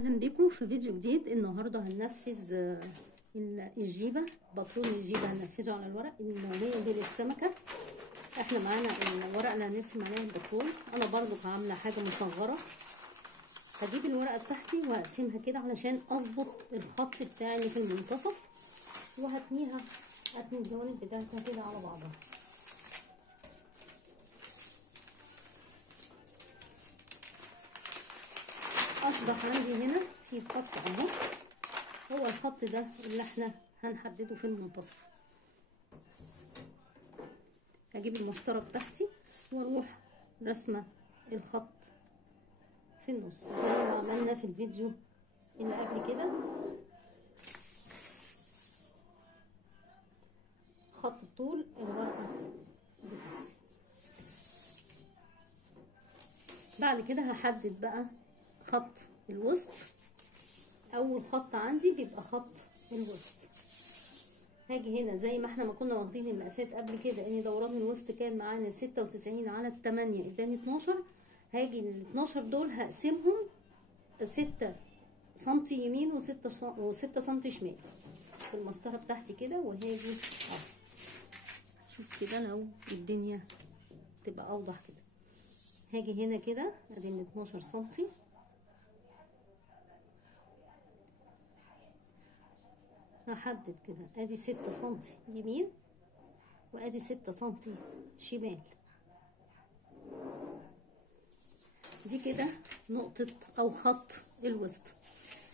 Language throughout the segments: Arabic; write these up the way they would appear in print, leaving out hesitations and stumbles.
اهلا بكم في فيديو جديد. النهارده هننفذ الجيبه، باترون الجيبه هننفذه على الورق النوعيه دي للسمكه. احنا معانا الورقه اللي هنرسم عليها الباترون. انا برضو عامله حاجه مصغره. هجيب الورقه بتاعتي واقسمها كده علشان اظبط الخط بتاعي اللي في المنتصف، وهتني الجوانب بتاعتها كده على بعضها. اصبح عندي هنا في خط اهو، هو الخط ده اللي احنا هنحدده في المنتصف. هجيب المسطره بتاعتي واروح رسمه الخط في النص زي ما عملنا في الفيديو اللي قبل كده. خط طول الورقه بتاعتي. بعد كده هحدد بقى خط الوسط. اول خط عندي بيبقى خط الوسط. هاجي هنا زي ما احنا ما كنا واخدين المقاسات قبل كده، ان دوران الوسط كان معانا 96 على 8 اداني 12. هاجي ال 12 دول هقسمهم 6 سنتي يمين و6 سنتي شمال في المسطره بتاعتي كده. وهاجي شوف كده لو الدنيا تبقى اوضح كده. هاجي هنا كده ادي ال 12 سنتي، هحدد كده ادي 6 سنتي يمين وادي 6 سنتي شمال. دي كده نقطة او خط الوسط.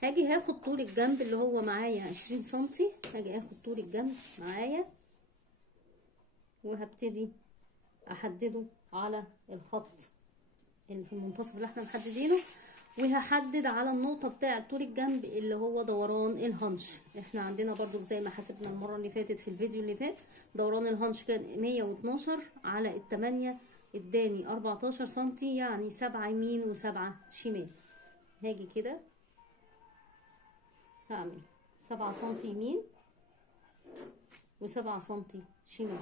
هاجي هاخد طول الجنب اللي هو معايا 20 سنتي، هاجي اخد طول الجنب معايا وهبتدي احدده على الخط اللي في المنتصف اللي احنا محددينه، وهحدد على النقطة بتاعة طول الجنب اللي هو دوران الهنش. احنا عندنا برضو زي ما حسبنا المرة اللي فاتت في الفيديو اللي فات، دوران الهنش كان 112 على 8 اداني 14 سنتي، يعني 7 يمين و7 شمال. هاجي كده هعمل 7 سنتي يمين و7 سنتي شمال،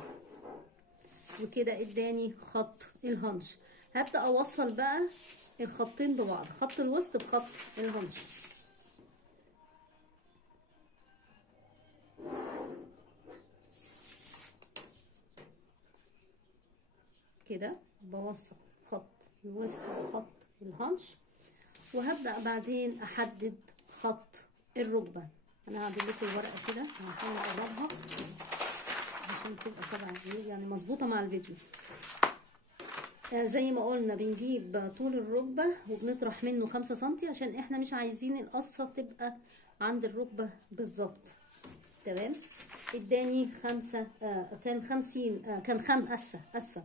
وكده اداني خط الهنش. هبدأ اوصل بقى الخطين ببعض، خط الوسط بخط الهنش كده. بوصل خط الوسط بخط الهنش، وهبدأ بعدين احدد خط الركبة. انا هعمل لكم الورقة كده، هحاول اقربها عشان تبقى طبعا يعني مظبوطة مع الفيديو. زي ما قلنا بنجيب طول الركبة وبنطرح منه 5 سنتي عشان احنا مش عايزين القصة تبقى عند الركبة بالظبط. تمام. اداني 5 كان 50 كان اسفة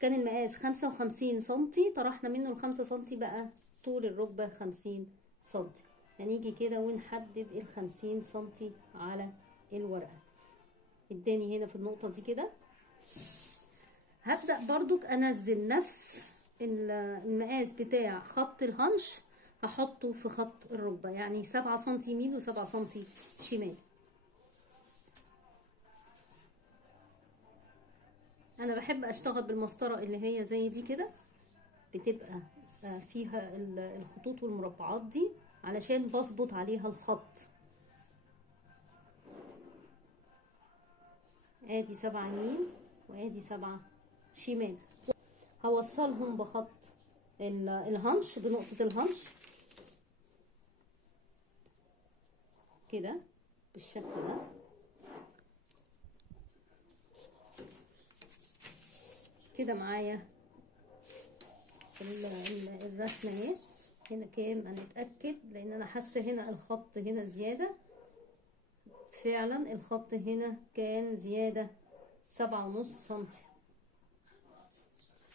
كان المقاس 55 سنتي، طرحنا منه ال5 سنتي بقى طول الركبة 50 سنتي. هنيجي كده ونحدد ال50 سنتي على الورقة. اداني هنا في النقطة دي كده. هبدأ برضك انزل نفس المقاس بتاع خط الهنش، هحطه في خط الركبة، يعني 7 سنتي يمين و7 سنتي شمال. انا بحب اشتغل بالمسطرة اللي هي زي دي كده، بتبقى فيها الخطوط والمربعات دي علشان بظبط عليها الخط. ادي 7 يمين وادي 7 شمال. هوصلهم بخط الهنش، بنقطة الهنش كده بالشكل ده. كده معايا الرسمة اهي. هنا كام؟ انا اتأكد لان انا حاسة هنا الخط هنا زيادة. فعلا الخط هنا كان زيادة 7.5 سنتي.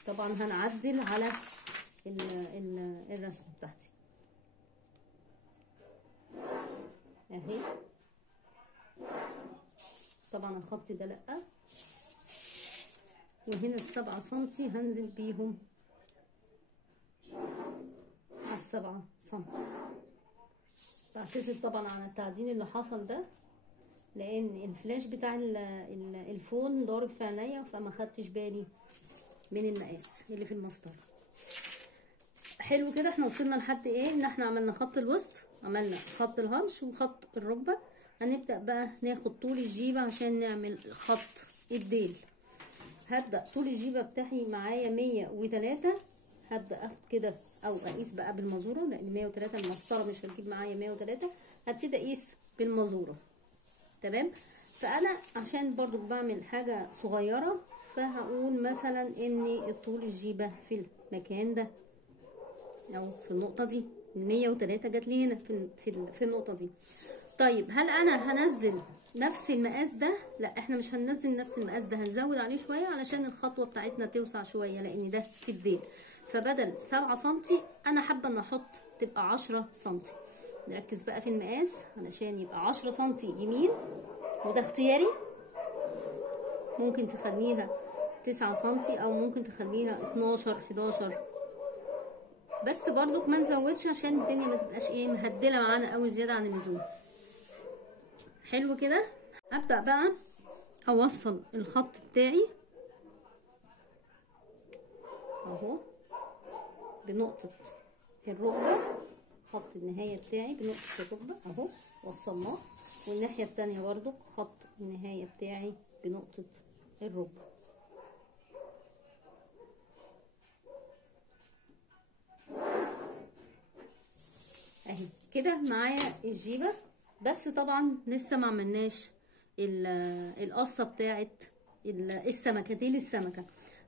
طبعا هنعدل على الرسمة بتاعتي اهي. طبعا الخط ده لأ، وهنا ال7 سنتي هنزل بيهم على 7 سنتي. بعتذر طبعا عن التعديل اللي حصل ده، لان الفلاش بتاع الفون ضارب في عينيا، فما خدتش بالي من المقاس اللي في المسطره. حلو كده. احنا وصلنا لحد ايه؟ ان احنا عملنا خط الوسط، عملنا خط الهانش وخط الركبه. هنبدا بقى ناخد طول الجيبه عشان نعمل خط الديل. هبدا طول الجيبه بتاعي معايا 103. هبدا اخد كده او اقيس بقى بالمازوره، لان 103 المسطره مش هتجيب معايا 103. هبتدي اقيس بالمازوره. تمام. فانا عشان برضو بعمل حاجه صغيره، فهقول مثلا ان طول الجيبه في المكان ده او في النقطه دي. 103 جات لي هنا في النقطه دي. طيب هل انا هنزل نفس المقاس ده؟ لا، احنا مش هننزل نفس المقاس ده، هنزود عليه شويه علشان الخطوه بتاعتنا توسع شويه، لان ده في الديل. فبدل 7 سنتي انا حابه ان احط تبقى 10 سنتي. نركز بقى في المقاس علشان يبقى 10 سنتي يمين، وده اختياري. ممكن تخليها 9 سنتي او ممكن تخليها 12 11، بس برضك ما نزودش عشان الدنيا ما تبقاش ايه مهدله معانا قوي زياده عن اللزوم. حلو كده. ابدا بقى اوصل الخط بتاعي اهو بنقطه الركبه. خط النهايه بتاعي بنقطه الركبه اهو وصلناه، والناحيه التانيه برضك خط النهايه بتاعي بنقطه الركبه. اهي كده معايا الجيبه. بس طبعا لسه ما عملناش القصه بتاعت السمكه دي للسمكه.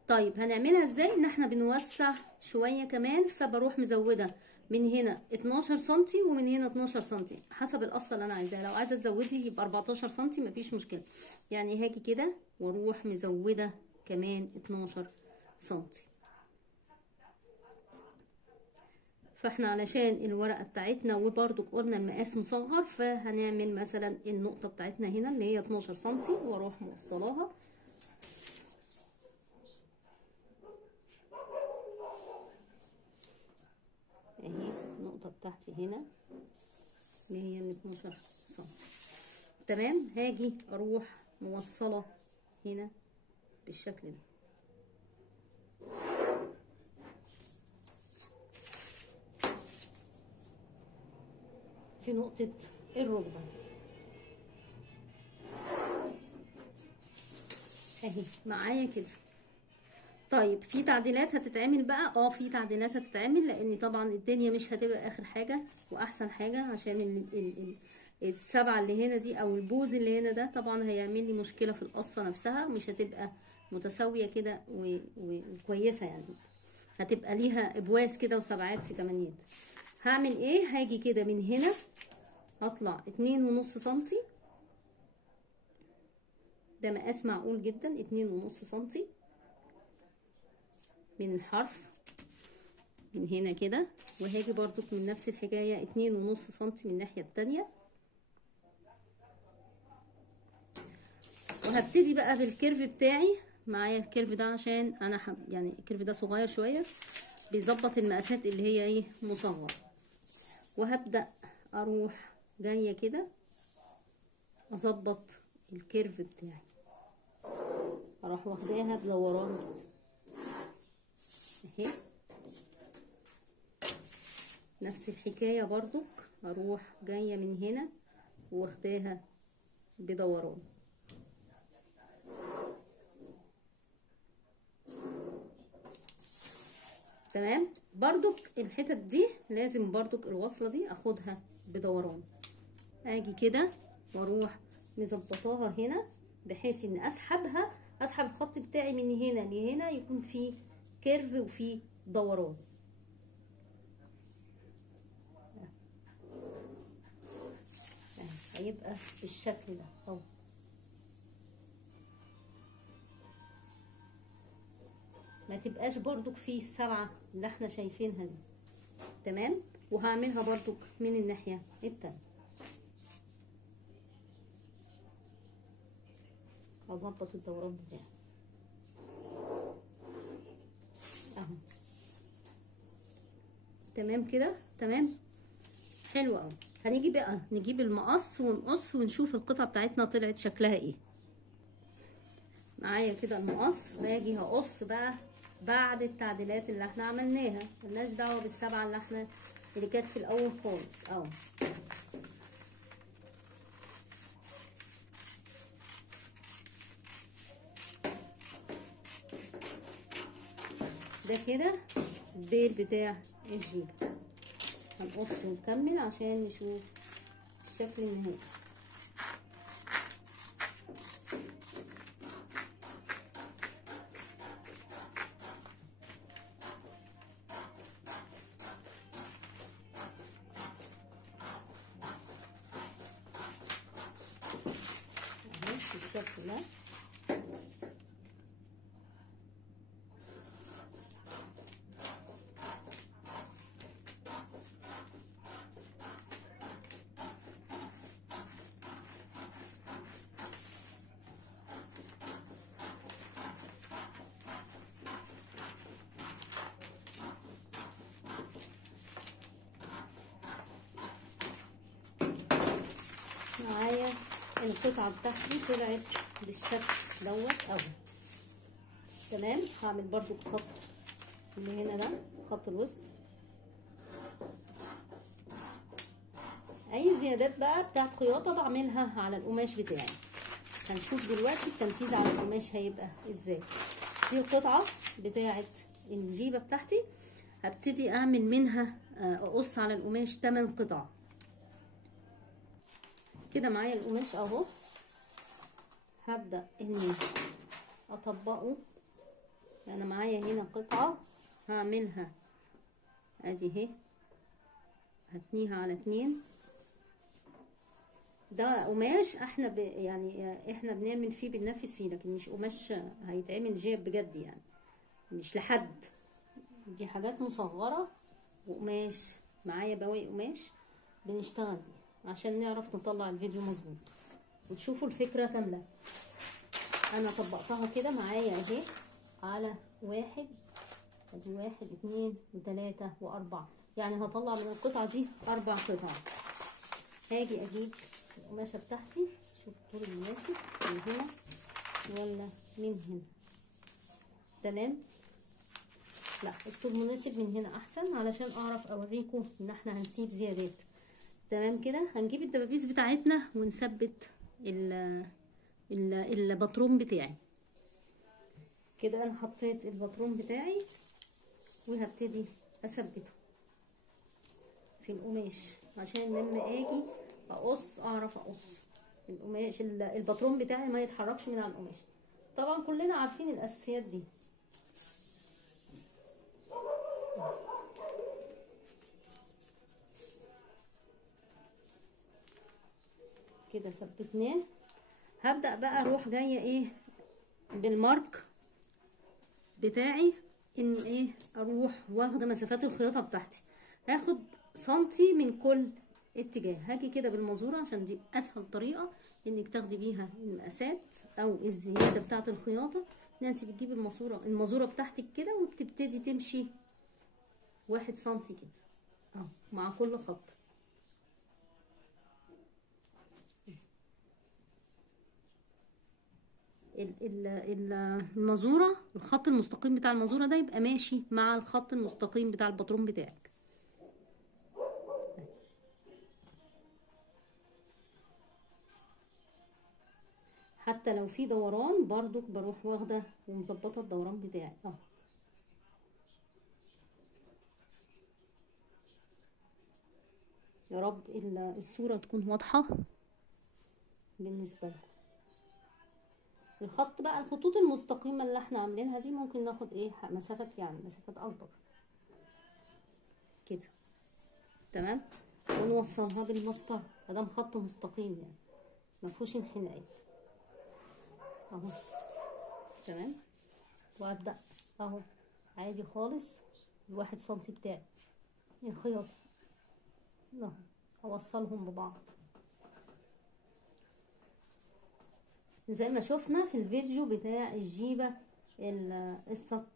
طيب هنعملها ازاي؟ ان احنا بنوسع شويه كمان، فبروح مزوده من هنا 12 سنتي ومن هنا 12 سنتي حسب القصه اللي انا عايزاها. لو عايزه تزودي يبقى 14 سنتي مفيش مشكله. يعني هاجي كده واروح مزوده كمان 12 سنتي. فاحنا علشان الورقه بتاعتنا وبرضو قلنا المقاس مصغر، فهنعمل مثلا النقطه بتاعتنا هنا اللي هي 12 سنتي واروح موصلاها اهي. النقطه بتاعتي هنا اللي هي 12 سنتي. تمام. هاجي اروح موصله هنا بالشكل ده في نقطة الركبة اهي معايا كده. طيب في تعديلات هتتعمل بقى؟ في تعديلات هتتعمل، لان طبعا الدنيا مش هتبقى اخر حاجة واحسن حاجة، عشان السبعة اللي هنا دي او البوز اللي هنا ده طبعا هيعمل لي مشكلة في القصة نفسها، مش هتبقى متساوية كده وكويسة. يعني هتبقى ليها ابواز كده وسبعات في تمانيات. هعمل ايه؟ هاجي كده من هنا هطلع 2.5 سنتي. ده مقاس معقول جدا، 2.5 سنتي من الحرف من هنا كده. وهاجي برضو من نفس الحكاية 2.5 سنتي من الناحية التانية. وهبتدي بقى بالكيرف بتاعي. معايا الكيرف ده عشان انا يعني الكيرف ده صغير شوية بيظبط المقاسات اللي هي ايه مصغر. وهبدأ اروح جاية كده اظبط الكيرف بتاعي، اروح واخداها بدوران كده اهي. نفس الحكاية برضك اروح جاية من هنا واخداها بدوران. تمام. برضك الحتت دي لازم برضك الوصلة دي اخدها بدوران. اجي كده واروح مظبطاها هنا بحيث ان اسحب الخط بتاعي من هنا لهنا يكون فيه كيرف وفيه دوران. هيبقى بالشكل ده اهو. ما تبقاش برضك فيه السبعة اللي احنا شايفينها دي. تمام. وهعملها برضك من الناحية التانية. هظبط الدوران بتاعي اهو. تمام كده. تمام. حلو قوي. هنيجي بقى نجيب المقص ونقص ونشوف القطعة بتاعتنا طلعت شكلها ايه. معايا كده المقص، باجي هقص بقى بعد التعديلات اللي احنا عملناها، ملناش دعوه بالسبعه اللي كانت في الاول خالص. اهو ده كده الديل بتاع الجيبه. هنقص ونكمل عشان نشوف الشكل النهائي. بالشكل ده. معايا القطعة بتاعتي طلعت بالشكل دوت اهو. تمام. هعمل برضو الخط اللي هنا ده، خط الوسط. اي زيادات بقى بتاعت خياطة بعملها على القماش بتاعي. هنشوف دلوقتي التنفيذ على القماش هيبقى ازاي. دي القطعة بتاعت الجيبة بتاعتي، هبتدي اعمل منها اقص على القماش 8 قطع كده. معايا القماش اهو، هبدأ اني اطبقه. انا معايا هنا قطعة هعملها ادي اهي، هتنيها على 2. ده قماش احنا يعني احنا بنعمل فيه، بننفذ فيه، لكن مش قماش هيتعمل جيب بجد يعني، مش لحد. دي حاجات مصغرة وقماش. معايا بواقي قماش بنشتغل بيه عشان نعرف نطلع الفيديو مظبوط وتشوفوا الفكرة كاملة. انا طبقتها كده معايا اهي على 1 ادي 1 2 و3 و4، يعني هطلع من القطعة دي 4 قطع. هاجي اجيب القماشة بتاعتي، شوف الطول المناسب من هنا ولا من هنا. تمام. لا، الطول مناسب من هنا احسن علشان اعرف اوريكم ان احنا هنسيب زيادات. تمام كده. هنجيب الدبابيس بتاعتنا ونثبت الباترون بتاعي كده. انا حطيت الباترون بتاعي وهبتدي اثبته في القماش عشان لما اجي اقص اعرف اقص القماش. الباترون بتاعي ما يتحركش من على القماش. طبعا كلنا عارفين الاساسيات دي. كده ثبتناه. هبدأ بقى اروح جايه ايه بالمارك بتاعي، ان ايه اروح واخده مسافات الخياطه بتاعتي. هاخد سنتي من كل اتجاه. هاجي كده بالمزوره عشان دي اسهل طريقه انك تاخدي بيها المقاسات او الزياده بتاعه الخياطه. ان انت بتجيبي المزوره بتاعتك كده وبتبتدي تمشي 1 سنتي كده اهو مع كل خط. المزوره، الخط المستقيم بتاع المزوره ده يبقى ماشي مع الخط المستقيم بتاع الباترون بتاعك. حتى لو في دوران برضو بروح واخده ومظبطه الدوران بتاعي اهو. يا رب الصوره تكون واضحه بالنسبه لكم. الخط بقى، الخطوط المستقيمه اللي احنا عاملينها دي ممكن ناخد ايه مسافات، يعني مسافات اكبر كده. تمام. ونوصلها بالمسطره مادام خط مستقيم يعني مفيهوش انحناءات اهو. تمام. وابدا اهو عادي خالص 1 سنتي بتاعي الخياطه اهو، اوصلهم ببعض زي ما شفنا في الفيديو بتاع الجيبه الصك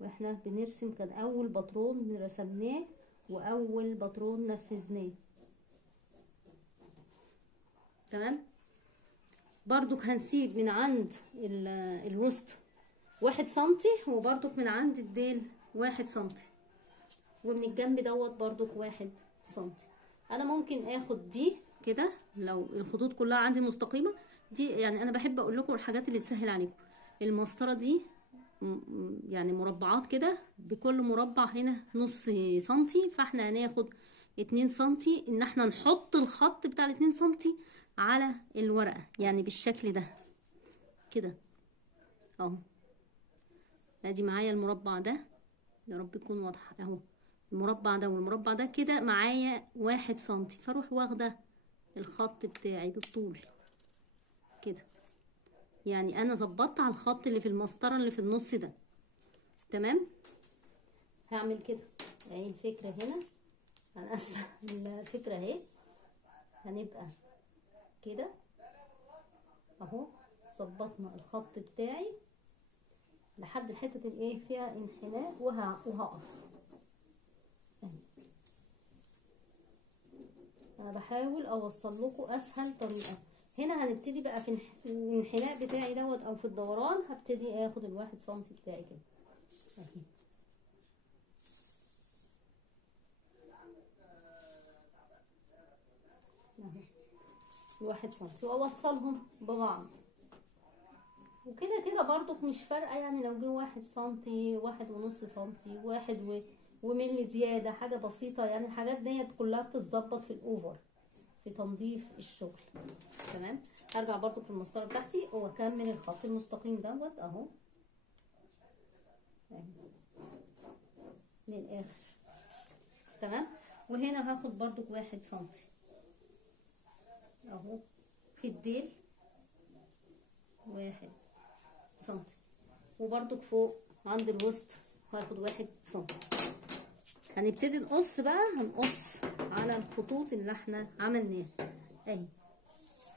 واحنا بنرسم. كان اول باترون رسمناه واول باترون نفذناه. تمام. برضو هنسيب من عند الوسط 1 سنتي، وبرضك من عند الديل 1 سنتي، ومن الجنب دوت برضك 1 سنتي. انا ممكن اخد دي كده لو الخطوط كلها عندي مستقيمه. دي يعني انا بحب اقول لكم الحاجات اللي تسهل عليكم. المسطره دي يعني مربعات كده، بكل مربع هنا نص سنتي، فاحنا هناخد 2 سنتي ان احنا نحط الخط بتاع ال2 سنتي على الورقه، يعني بالشكل ده كده اهو. ادي معايا المربع ده، يا رب يكون واضح اهو. المربع ده والمربع ده كده معايا 1 سنتي، فاروح واخده الخط بتاعي بالطول كده. يعني انا ظبطت على الخط اللي في المسطره اللي في النص ده. تمام، هعمل كده اهي. الفكره هنا، انا اسفه، الفكره اهي. هنبقى كده اهو، ظبطنا الخط بتاعي لحد الحته الايه فيها انحناء، وهقف. انا بحاول اوصل لكم اسهل طريقه. هنا هنبتدي بقى في الانحناء بتاعي دوت، او في الدوران هبتدي اخد ال1 سنتي بتاعي كده اهي. اهو ال1 سنتي، واوصلهم ببعض. وكده كده برضك مش فارقه، يعني لو جه 1 سنتي، 1.5 سنتي، 1 وملي زياده، حاجه بسيطه يعني. الحاجات ديت كلها بتتظبط في الاوفر، في تنظيف الشغل. تمام، هرجع برضو في المسطره بتاعتي واكمل الخط المستقيم دوت اهو للاخر. تمام، وهنا هاخد برضو 1 سنتي اهو في الديل، 1 سنتي، وبرضو فوق عند الوسط هاخد 1 سنتي. هنبتدي نقص بقى، هنقص على الخطوط اللي احنا عملناها اهي.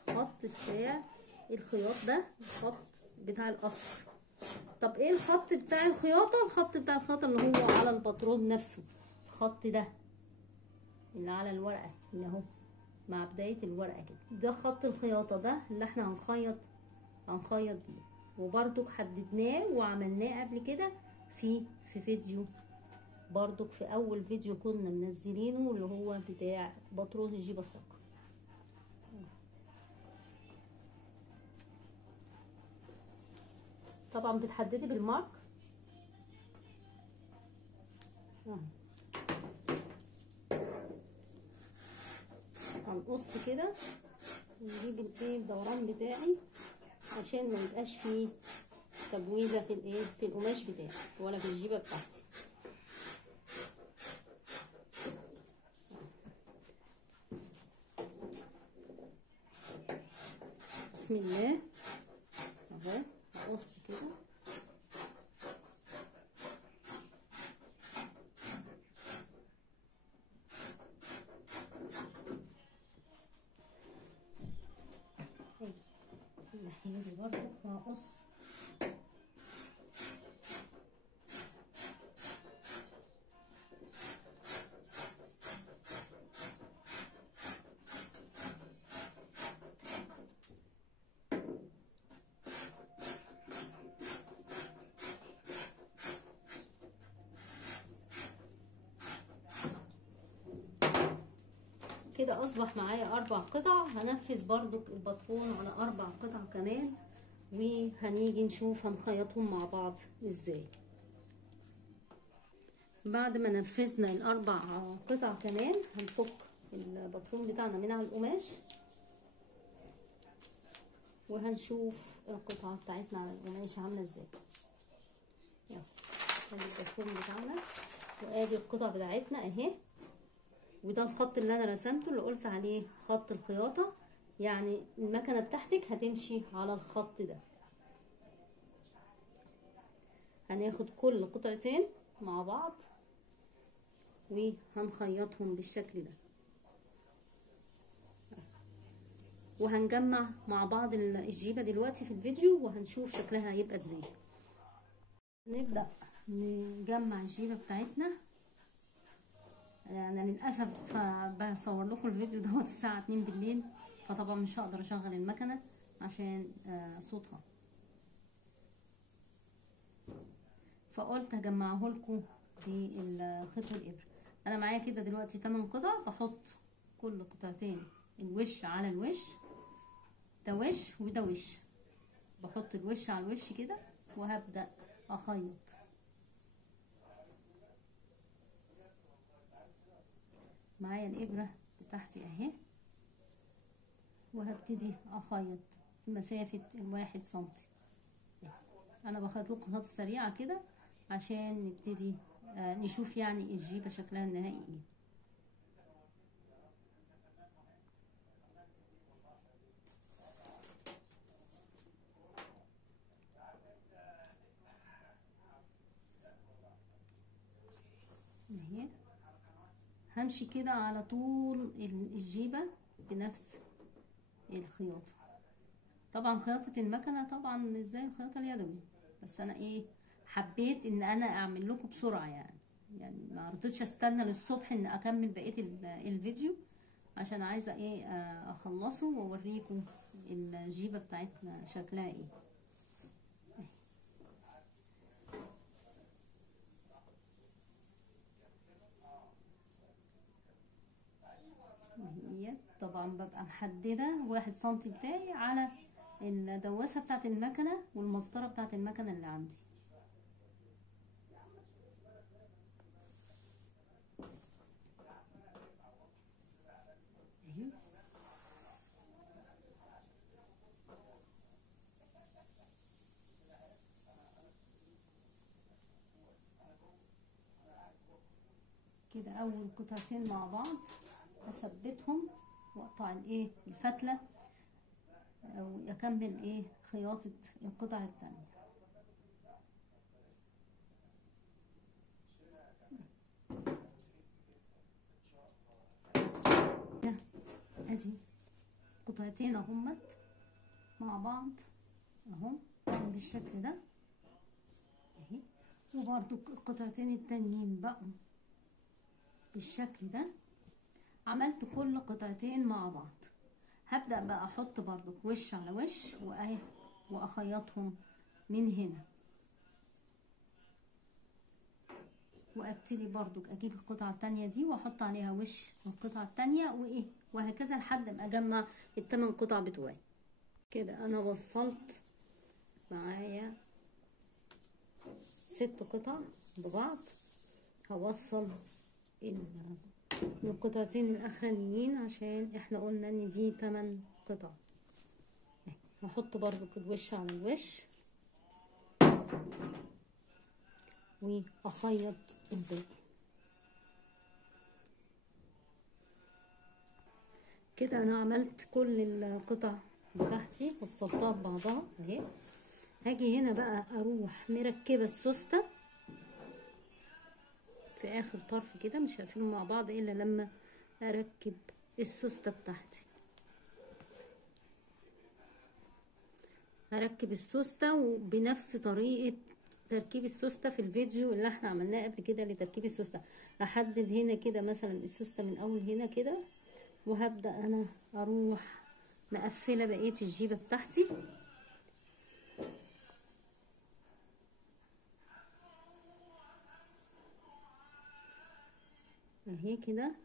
خط بتاع الخياط ده، الخط بتاع القص. طب ايه الخط بتاع الخياطه؟ الخط بتاع الخياطه اللي هو على الباترون نفسه، الخط ده اللي على الورقه اللي اهو مع بدايه الورقه كده، ده خط الخياطه ده اللي احنا هنخيط بيه. وبرضك حددناه وعملناه قبل كده في فيديو، برضك في اول فيديو كنا منزلينه اللي هو بتاع باترون الجيبه الصقر. طبعا بتحددي بالمارك هنقص كده ونجيب الايه الدوران بتاعي عشان ما يبقاش فيه تبويزه في الايه في القماش بتاعي ولا في الجيبه بتاعتي. بسم الله اهو، هقص كده الناحيه دي برضه، وهقص كده. اصبح معايا 4 قطع. هنفذ برضو الباترون على 4 قطع كمان، وهنيجي نشوف هنخيطهم مع بعض ازاي. بعد ما نفذنا ال4 قطع كمان، هنفك الباترون بتاعنا من على القماش، وهنشوف القطعة بتاعتنا على القماش عاملة ازاي. يلا ادي الباترون بتاعنا، وادي القطع بتاعتنا اهي. وده الخط اللي انا رسمته اللي قلت عليه خط الخياطة، يعني المكنة بتاعتك هتمشي على الخط ده. هناخد كل قطعتين مع بعض وهنخيطهم بالشكل ده، وهنجمع مع بعض الجيبة دلوقتي في الفيديو، وهنشوف شكلها هيبقى ازاي. نبدأ نجمع الجيبة بتاعتنا. انا للاسف بصور لكم الفيديو دوت الساعه 2 بالليل، فطبعا مش هقدر اشغل المكنه عشان صوتها. فقلت هجمعه لكم في الخيط والابره. انا معايا كده دلوقتي 8 قطع، بحط كل قطعتين الوش على الوش، ده وش وده وش، بحط الوش على الوش كده وهبدأ اخيط. معايا الابرة بتاعتي اهي، وهبتدي اخيط في مسافة 1 سنتي. انا بخيط لكم خطوة سريعة كده عشان نبتدي نشوف يعني الجيبة شكلها النهائي ايه. اهي همشي كده على طول الجيبة بنفس الخياطة. طبعا خياطة المكنة طبعا مش زي الخياطة اليدوي، بس انا ايه حبيت ان انا اعمل لكم بسرعة، يعني ما رضيتش استنى للصبح ان اكمل بقية الفيديو، عشان عايزة ايه اخلصه واوريكم الجيبة بتاعتنا شكلها ايه. هي طبعا ببقى محددة 1 سنتي بتاعي على الدواسة بتاعت المكنة والمسطرة بتاعت المكنة اللي عندي. اهي كده اول قطعتين مع بعض اثبتهم واقطع الايه الفتلة، او اكمل ايه خياطة القطع التانية. ادي قطعتين اهمت مع بعض اهو بالشكل ده اهي، وبرضو القطعتين التانيين بقوا بالشكل ده. عملت كل قطعتين مع بعض، هبدأ بقى احط برضو وش على وش واهي واخيطهم من هنا، وابتدي برضو اجيب القطعة التانية دي واحط عليها وش القطعة التانية وايه، وهكذا لحد ما اجمع ال8 قطع بتوعي. كده انا وصلت معايا 6 قطع ببعض. هوصل القطعتين الاخرانيين عشان احنا قلنا ان دي 8 قطع. هحط برضو الوش على الوش واخيط الباقي. كده انا عملت كل القطع بتاعتي وصلتها ببعضها اهي. هاجي هنا بقى اروح مركبه السوسته في اخر طرف كده، مش هقفلهم مع بعض الا لما اركب السوسته بتاعتي. هركب السوسته وبنفس طريقه تركيب السوسته في الفيديو اللي احنا عملناه قبل كده لتركيب السوسته. احدد هنا كده مثلا السوسته من اول هنا كده، وهبدا انا اروح مقفله بقيه الجيبه بتاعتي اهي كده.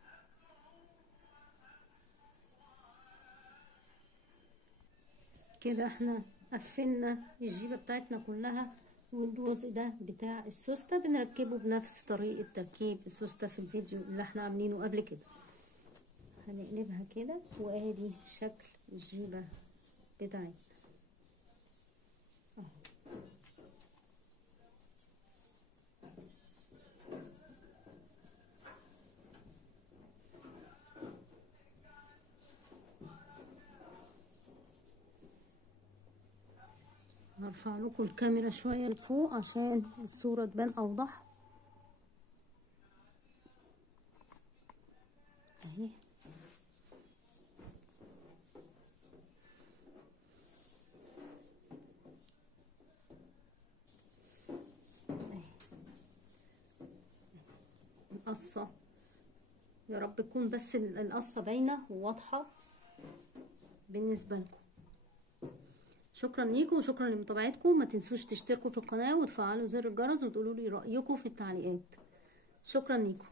كده احنا قفلنا الجيبه بتاعتنا كلها، والجزء ده بتاع السوسته بنركبه بنفس طريقه تركيب السوسته في الفيديو اللي احنا عاملينه قبل كده. هنقلبها كده وادي شكل الجيبه بتاعتنا اهو. هرفع لكم الكاميرا شويه لفوق عشان الصوره تبان اوضح اهي. القصه يا رب تكون بس القصه باينه وواضحه بالنسبه لكم. شكرا ليكم وشكرا لمتابعتكم. ما تنسوش تشتركوا في القناة وتفعلوا زر الجرس وتقولوا لي رأيكم في التعليقات. شكرا ليكم.